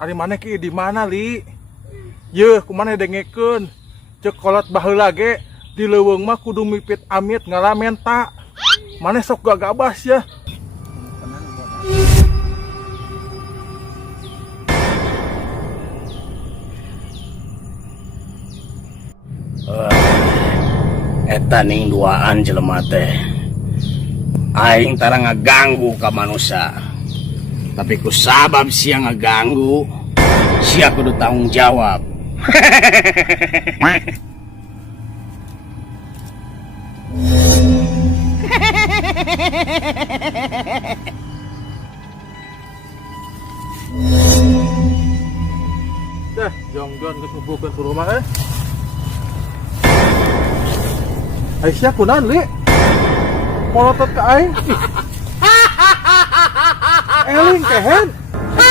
Ari maneh ki di mana li? Yeuh kumaneh dengekeun. Ceuk kolot baheula ge di leuweung mah kudu mipit amit ngalamen ta. Maneh sok gagabas ya. Eta ning duaan jelema teh. Aing tara ngaganggu ka manusia. Tapi ku sabab sia ngaganggu, sia kudu tanggung jawab. Dah, jonggon geus ngumpulkeun ke rumah Aisyah kunaon li? Molotot ka aing. Eling kehen.